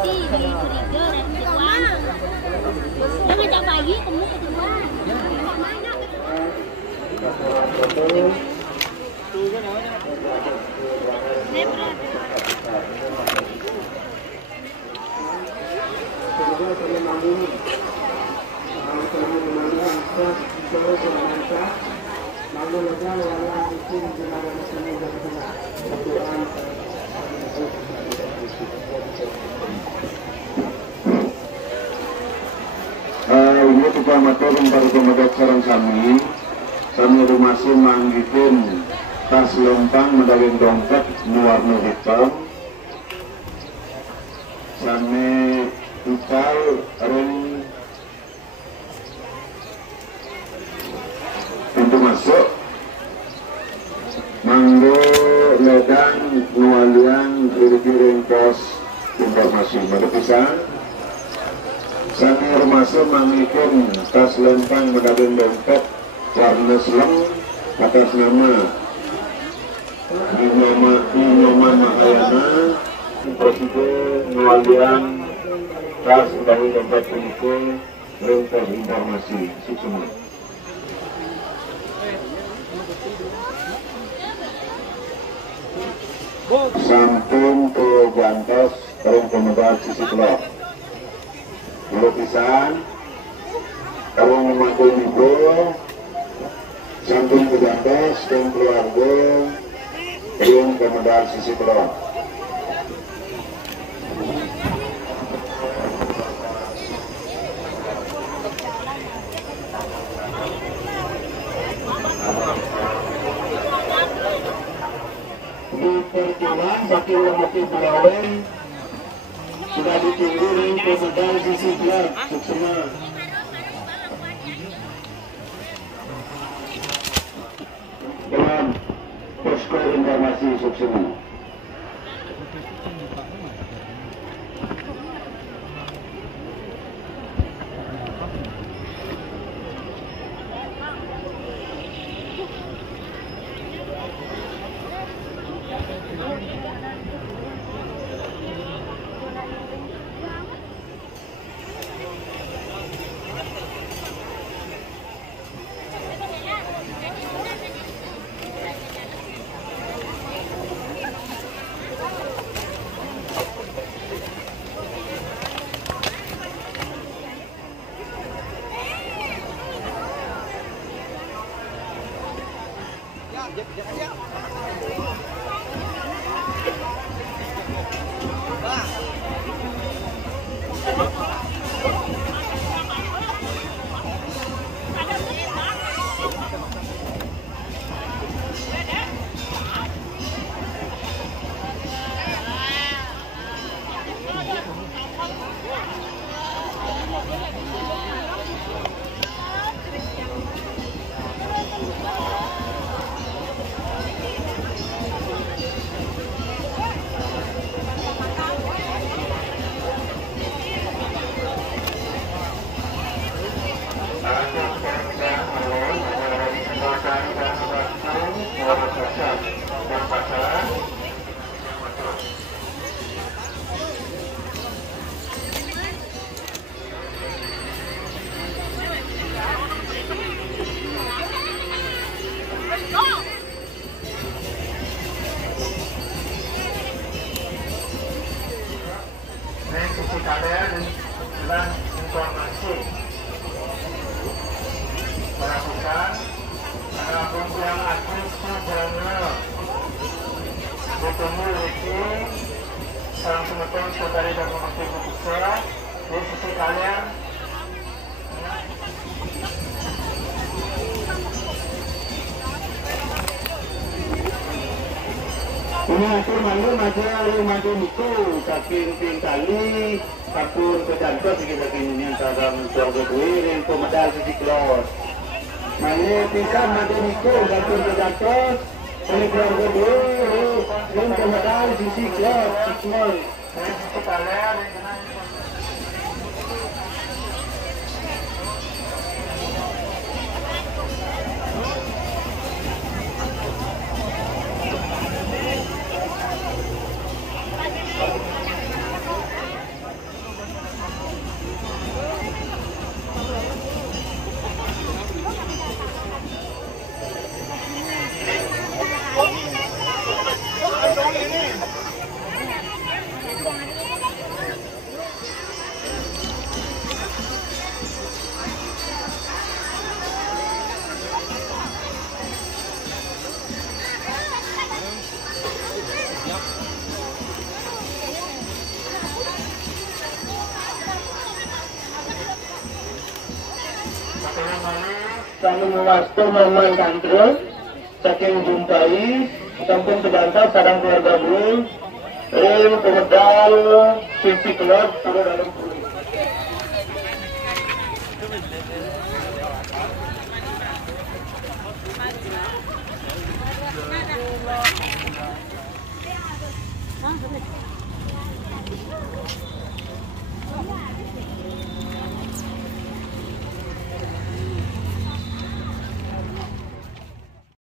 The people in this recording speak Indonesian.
mati di trigger dan ngajak bayi kamu kedua ini kita matur para pemedat sareng sami rumasin manggipun tas lempang medalin dompet warna hitam sami ucal ring pintu masuk manggo ledang nualian kiri-kiri pos informasi menepisan sami rumasa mangikun tas lempang medalin dompet warna seleng atas nama Nyoman Mahayana Presiden nualian tas medalin dompet itu ring pos informasi semua. Samping ke Gantos ring pemegang sisi kelok lukisan kalau memakai ibu samping ke Gantos dan keluarga ring pemegang sisi kelok di perjuangan bagi lembaga Bulawen sudah ditunggu ring pemegang sisi gelap Suksema dengan posko informasi Suksema. Kalian dan informasi melakukan apapun yang aktif channel bertemu itu salam semeton saudari dan pemerintah Indonesia di sisi kalian ini atur mandu maju niku saking pintali kapur ke Gantos kita kini antara keluarga duit untuk medal sisi kelos mana pisah maju niku kapur ke Gantos ini keluarga duit untuk medal sisi kelos semua kalian memuaskan maman kantrol saking jumpai sampun kedanta sadang keluarga belum pemedal sisi keluar sudah dalam kulit.